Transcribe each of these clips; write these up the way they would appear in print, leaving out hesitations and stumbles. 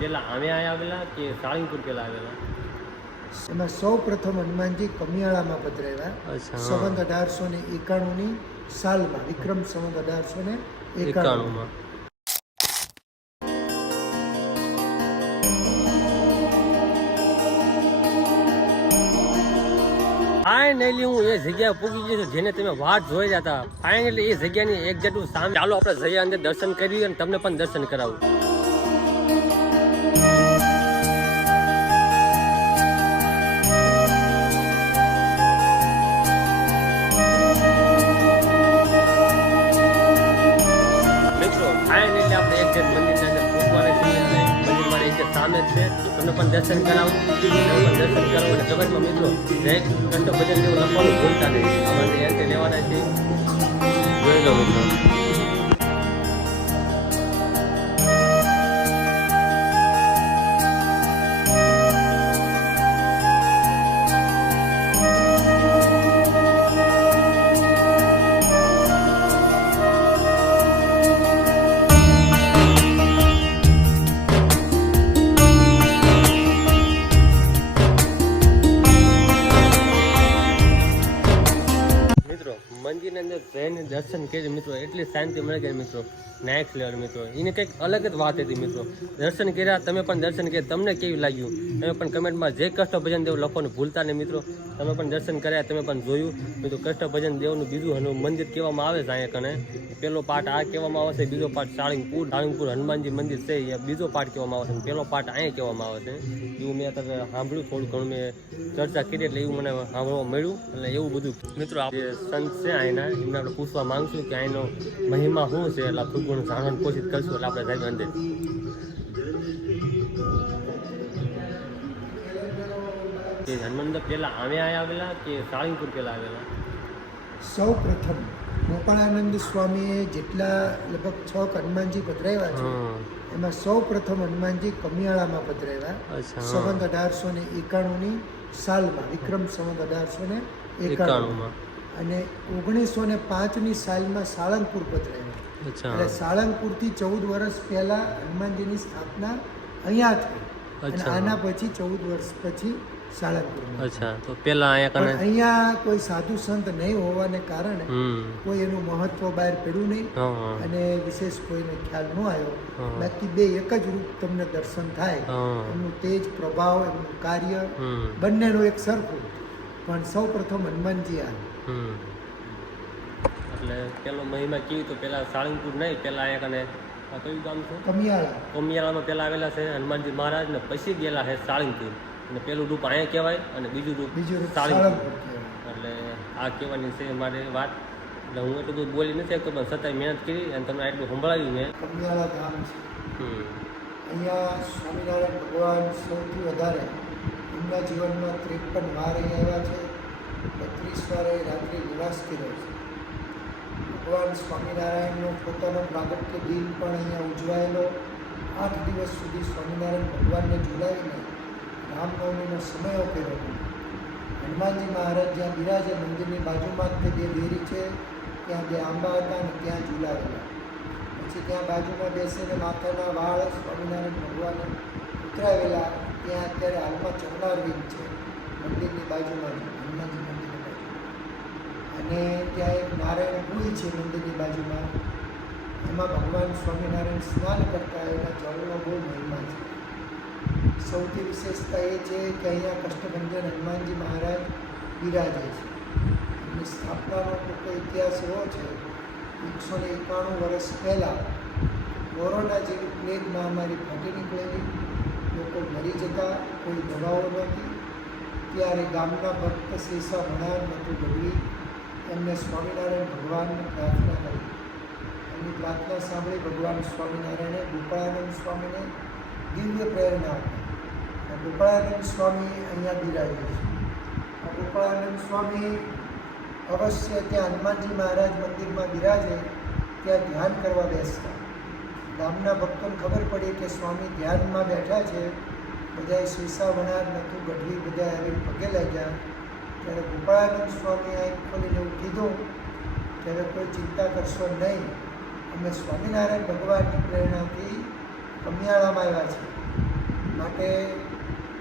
પહેલાં અમે આવેલા કે સાળંગપુર પહેલાં આવેલા? એમાં સૌ પ્રથમ હનુમાનજી કમિયાળામાં પધરાવ્યા. અચ્છા, સંવત 1891ની સાલમાં, વિક્રમ સંવત 1891. ફાઇનલી હું એ જગ્યા પૂગી ગયો છું જેને તમે વાટ જોઈ રહ્યા હતા. ફાઇનલી એ જગ્યાની એક્ઝેક્ટ સામે. ચાલો આપણે જઈએ અંદર દર્શન કરીએ અને તમને પણ દર્શન કરાવું. મિત્રો ફાઇનલી આપણે એક્ઝેક્ટ મંદિરના અંદર પૂગવાના છીએ અને મંદિરમાં એક્ઝેક્ટ સામે જ છે. તમને પણ દર્શન કરાવું, તમે પણ દર્શન કરાવો. અને જગતમાં મિત્રો જય કૃષ્ણ ભજન જેવું લખવાનું ભૂલતા નહીં. અમારે અંતે લેવાના છે, જોઈ લો મિત્રો. મંદિરની અંદર જઈને દર્શન કરી મિત્રો એટલી શાંતિ મળે કે મિત્રો નેક્સ્ટ લેવલ મિત્રો. એની કંઈક અલગ જ વાત હતી મિત્રો. દર્શન કર્યા, તમે પણ દર્શન કર્યા, તમને કેવું લાગ્યું તમે પણ કમેન્ટમાં જય કૃષ્ણ ભજન દેવ લખવાનું ભૂલતા નહીં મિત્રો. તમે પણ દર્શન કર્યા, તમે પણ જોયું મિત્રો. કૃષ્ણ ભજન દેવનું બીજું મંદિર કહેવામાં આવે છે અહીંયા કને. પહેલો પાર્ટ આ કહેવામાં આવે છે, બીજો પાર્ટ સાળંગપુર હનુમાનજી મંદિર છે એ બીજો પાર્ટ કહેવામાં આવે છે, પહેલો પાર્ટ અહીંયા કહેવામાં આવે છે. એવું મેં અત્યારે સાંભળ્યું, થોડું ઘણું મેં ચર્ચા કરી એટલે એવું મને સાંભળવા મળ્યું. એટલે એવું બધું મિત્રો આપણે સંત છે અહીંના, એમને આપણે પૂછવા માંગશું કે અહીંનો મહિમા શું છે. એટલે થોડું ઘણું જાણવાની કોશિશ કરશું. એટલે આપણે જાય અંદર. હનુમાન મંદિર પહેલાં અમે આવેલા કે સાળંગપુર પહેલાં આવેલા? સૌ પ્રથમ ગોપાળાનંદ સ્વામીએ જેટલા લગભગ 6 હનુમાનજી પધરાવ્યા છે એમાં સૌ પ્રથમ હનુમાનજી કમિયાળામાં પધરાવ્યા. સંવત 1891ની સાલમાં, વિક્રમ સંવત 1891. અને 1905ની સાલમાં સાળંગપુર પધરાવ્યા. એટલે સાળંગપુરથી 14 વર્ષ પહેલા હનુમાનજીની સ્થાપના અહીંયા થઈ. અને આના પછી 14 વર્ષ પછી સાળંગપુર. અચ્છા, તો પહેલા અહીંયા કોઈ સાધુ સંત નહીં હોવાને કારણે કોઈ એનું મહત્વ બહાર પડ્યું નહીં અને વિશેષ કોઈને ખ્યાલ ન આવ્યો. બાકી બે એક જ રૂપ તમને દર્શન થાય. એમનું તેજ, પ્રભાવ, એમનું કાર્ય બંનેનું એક સરખું. પણ સૌ પ્રથમ હનુમાનજી આ. એટલે પેલો મહિમા કેવી તો પેલા સાળંગપુર નહીં, પેલા અહીંયા કને કયું ગામ છે? કમિયાળામાં પેલા આવેલા છે હનુમાનજી મહારાજ ને પછી ગયેલા છે સાળંગપુર. અને પેલું રૂપ અહીંયા કહેવાય અને બીજું રૂપ સાળંગપુર. એટલે આ કહેવાની છે મારે વાત. એટલે હું એટલું બધું બોલી નથી શકતો, પણ છતાંય મહેનત કરી અને તમને એટલું સંભળાવ્યું મેં. કમિયાળા ધામ છે. અહીંયા સ્વામિનારાયણ ભગવાન સૌથી વધારે એમના જીવનમાં 53 વાર અહીંયા આવ્યા છે. 32 વારે રાત્રિ નિવાસ કર્યો છે. ભગવાન સ્વામિનારાયણનો પોતાનો પ્રાગટ્ય દિન પણ અહીંયા ઉજવાયેલો. 8 દિવસ સુધી સ્વામિનારાયણ ભગવાનને ઝુલાવીને રામનવમીનો સમયો કર્યો. હનુમાનજી મહારાજ જ્યાં બિરાજે મંદિરની બાજુમાં જ બે દેરી છે, ત્યાં બે આંબા હતા અને ત્યાં ઝુલાવેલા. પછી ત્યાં બાજુમાં બેસીને માથાના વાળ સ્વામિનારાયણ ભગવાને ઉતરાવેલા. ત્યાં અત્યારે હાલમાં ચરણારવિંદ છે મંદિરની બાજુમાં, હનુમાનજી મંદિરની બાજુમાં. અને ત્યાં એક નારાયણ કુંડ છે મંદિરની બાજુમાં. એમાં ભગવાન સ્વામિનારાયણ સ્નાન કરતા એના જળનો બહુ મહિમા છે. સૌથી વિશેષતા એ છે કે અહીંયા કષ્ટભંજન હનુમાનજી મહારાજ બિરાજે છે. એમની સ્થાપનાનો ટૂંકો ઇતિહાસ એવો છે, 191 વર્ષ પહેલાં કોરોના જેવી પ્લેગ મહામારી ફાટી નીકળેલી. લોકો મરી જતા, કોઈ દવાઓ નહોતી. ત્યારે ગામના ભક્ત શેષા ભણાર નતું ગઢવી એમને સ્વામિનારાયણ ભગવાનને પ્રાર્થના કરી. એમની પ્રાર્થના સાંભળી ભગવાન સ્વામિનારાયણે ગોપાળાનંદ સ્વામીને દિવ્ય પ્રેરણા આપી. ગોપાળાનંદ સ્વામી અહીંયા બિરાજે છે. આ ગોપાળાનંદ સ્વામી અવશ્ય ત્યાં હનુમાનજી મહારાજ મંદિરમાં બિરાજે ત્યાં ધ્યાન કરવા બેસતા. ગામના ભક્તોને ખબર પડી કે સ્વામી ધ્યાનમાં બેઠા છે. બધાએ શીશા વણાર નતું ગઢવી બધા આવી પગે લાગ્યા. ત્યારે ગોપાળાનંદ સ્વામી આંખ ખોલીને એવું કીધું કે હવે કોઈ ચિંતા કરશો નહીં, અમે સ્વામિનારાયણ ભગવાનની પ્રેરણાથી કમિયાળામાં આવ્યા છીએ. માટે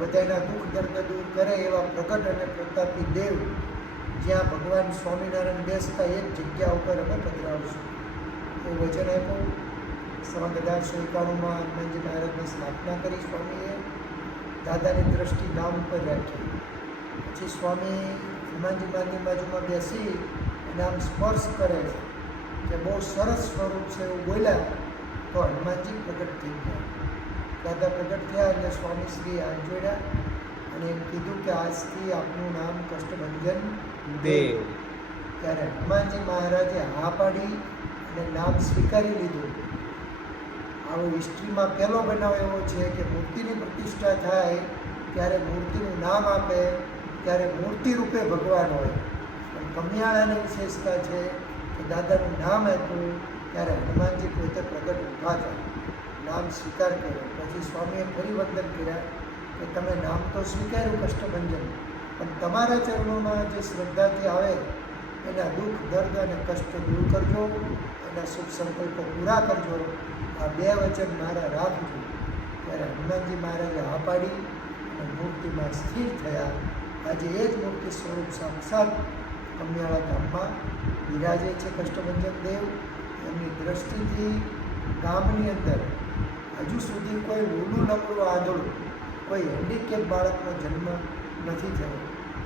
બધાના દુઃખ દર્દ દૂર કરે એવા પ્રગટ અને પ્રતાપી દેવ જ્યાં ભગવાન સ્વામિનારાયણ બેસતા એ જ જગ્યા ઉપર અમે પધરાવશું એવું વચન આપ્યું. સન 1891માં હનુમાનજી મહારાજની સ્થાપના કરી સ્વામીએ. દાદાની દ્રષ્ટિ નામ ઉપર રાખી. પછી સ્વામી હનુમાનજી મહારાજની બાજુમાં બેસી અને આમ સ્પર્શ કરે છે કે બહુ સરસ સ્વરૂપ છે એવું બોલ્યા તો હનુમાનજી પ્રગટ થઈ ગયા. દાદા પ્રગટ થયા એટલે સ્વામી શ્રી હાથ જોડ્યા અને એમ કીધું કે આજથી આપનું નામ કષ્ટભંજન દેવ. ત્યારે હનુમાનજી મહારાજે હા પાડી અને નામ સ્વીકારી લીધું. આવો હિસ્ટ્રીમાં પહેલો બનાવ એવો છે કે મૂર્તિની પ્રતિષ્ઠા થાય ત્યારે મૂર્તિનું નામ આપે ત્યારે મૂર્તિ રૂપે ભગવાન હોય. પણ કમિયાળાની વિશેષતા છે કે દાદાનું નામ આપ્યું ત્યારે હનુમાનજી પોતે પ્રગટ ઊભા થયા, નામ સ્વીકાર કર્યો. પછી સ્વામીએ ફરી વંદન કર્યા કે તમે નામ તો સ્વીકાર્યું કષ્ટભંજન, પણ તમારા ચરણોમાં જે શ્રદ્ધાથી આવે એના દુઃખ દર્દ અને કષ્ટ દૂર કરજો, એના શુભ સંકલ્પો પૂરા કરજો. આ બે વચન મારા રાખજો. ત્યારે હનુમાનજી મહારાજે હા પાડી અને મૂર્તિમાં સ્થિર થયા. આજે એ જ મૂર્તિ સ્વરૂપ સાક્ષાત કમિયાળા ધામમાં બિરાજે છે કષ્ટભંજન દેવ. એમની દ્રષ્ટિથી ગામની અંદર હજુ સુધી કોઈ લૂલું લંગડું આંધળું કોઈ હેન્ડીકેપ બાળકનો જન્મ નથી થયો.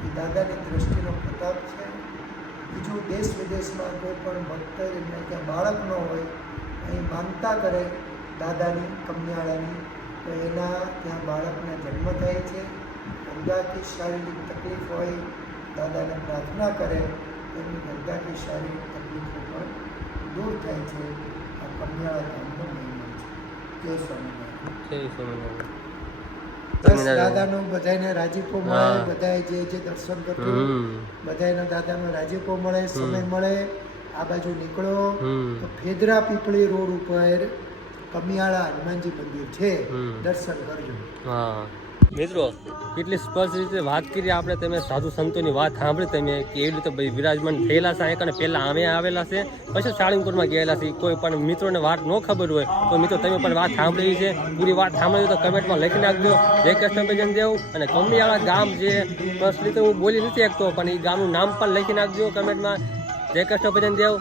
એ દાદાની દ્રષ્ટિનો પ્રતાપ છે. બીજું દેશ વિદેશમાં કોઈ પણ ભક્ત એમને ત્યાં બાળક ન હોય, અહીં માનતા કરે દાદાની કમિયાળાની તો એના ત્યાં બાળકના જન્મ થાય છે. ગંગાથી શારીરિક તકલીફ હોય દાદાને પ્રાર્થના કરે એમની ગંગાથી શારીરિક તકલીફો પણ દૂર થાય છે. આ કમિયાળા ધામનો મહિમા છે. જય સ્વામિનારાયણ. જય સ્વામિનારાયણ. બસ દાદાનો બધાને રાજીપો મળે, હા. બધાએ જે જે દર્શન કરતું બધાનો દાદાનો રાજીપો મળે, સમય મળે આ બાજુ નીકળો તો ફેદરા પીપળી રોડ ઉપર કમિયાળા હનુમાનજી મંદિર છે, દર્શન કરજો. હા મિત્રો, કેટલી સ્પષ્ટ રીતે વાત કરી આપણે. તમે સાધુ સંતોની વાત સાંભળી તમે કે એવી રીતે વિરાજમાન થયેલા છે અહીંયા, પહેલાં અમે આવેલા છે, પછી સાળંગપુરમાં ગયેલા છે. કોઈ પણ મિત્રોને વાત ન ખબર હોય તો મિત્રો તમે પણ વાત સાંભળી છે, પૂરી વાત સાંભળી તો કમેન્ટમાં લખી નાખજો. જય કૃષ્ણભજન દેવ. અને કમિયાળા ગામ જે ફર્સ્ટલી તો હું બોલી નથી શકતો, પણ એ ગામનું નામ પણ લખી નાખજો કમેન્ટમાં. જય કૃષ્ણભજન દેવ.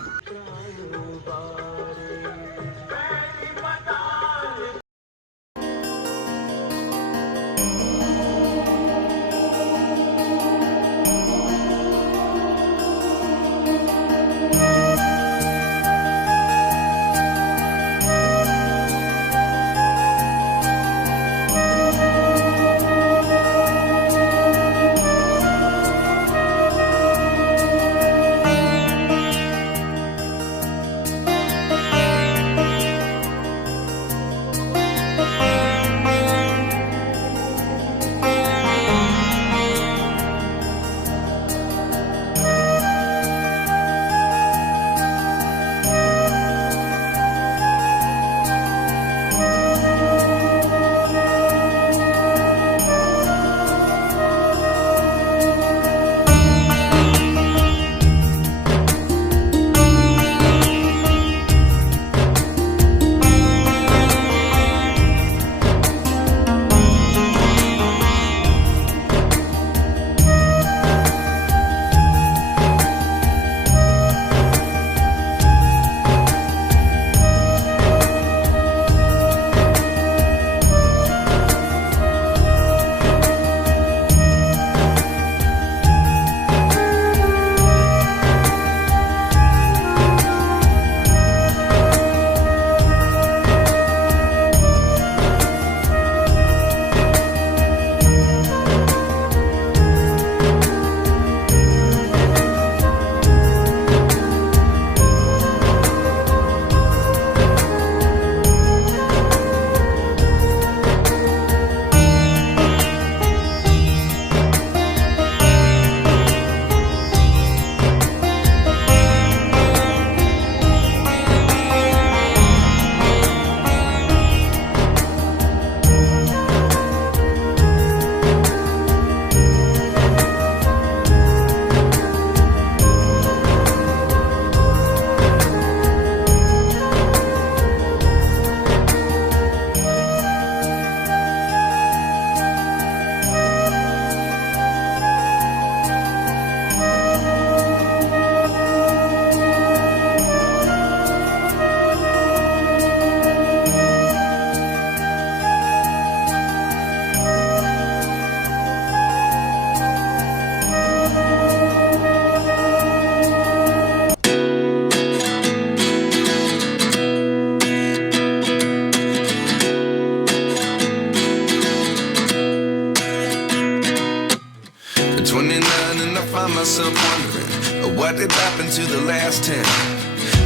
29 and I find myself wondering what did happen to the last 10.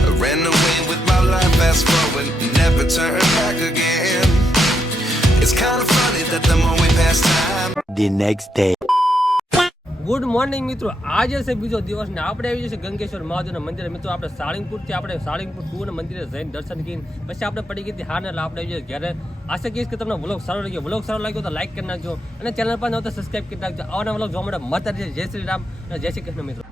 I ran away with my life, fast forward, never turn back again. It's kind of funny that the more we pass time. The next day. Good morning મિત્રો, આજે છે બીજો દિવસ ને આપણે આવી જશે ગંગેશ્વર મહાદેવના મંદિરે. મિત્રો આપણે સાળંગપુરથી આપણે સાળંગપુર 2 ના મંદિરે જઈને દર્શન કરીને પછી આપણે પડી ગઈ હતી હાર ને એટલે આપણે આવી જઈએ ઘરે. આશા કહીશ કે તમને વ્લોગ સારો લાગ્યો. વ્લોગ સારો લાગ્યો તો લાઈક કરી નાખજો અને ચેનલ પર ન તો સબસ્ક્રાઈબ કરી નાખજો. આવાના વ્લોગ જોવા માટે મળતા રહેજો. જય શ્રી રામ અને જય શ્રી કૃષ્ણ મિત્રો.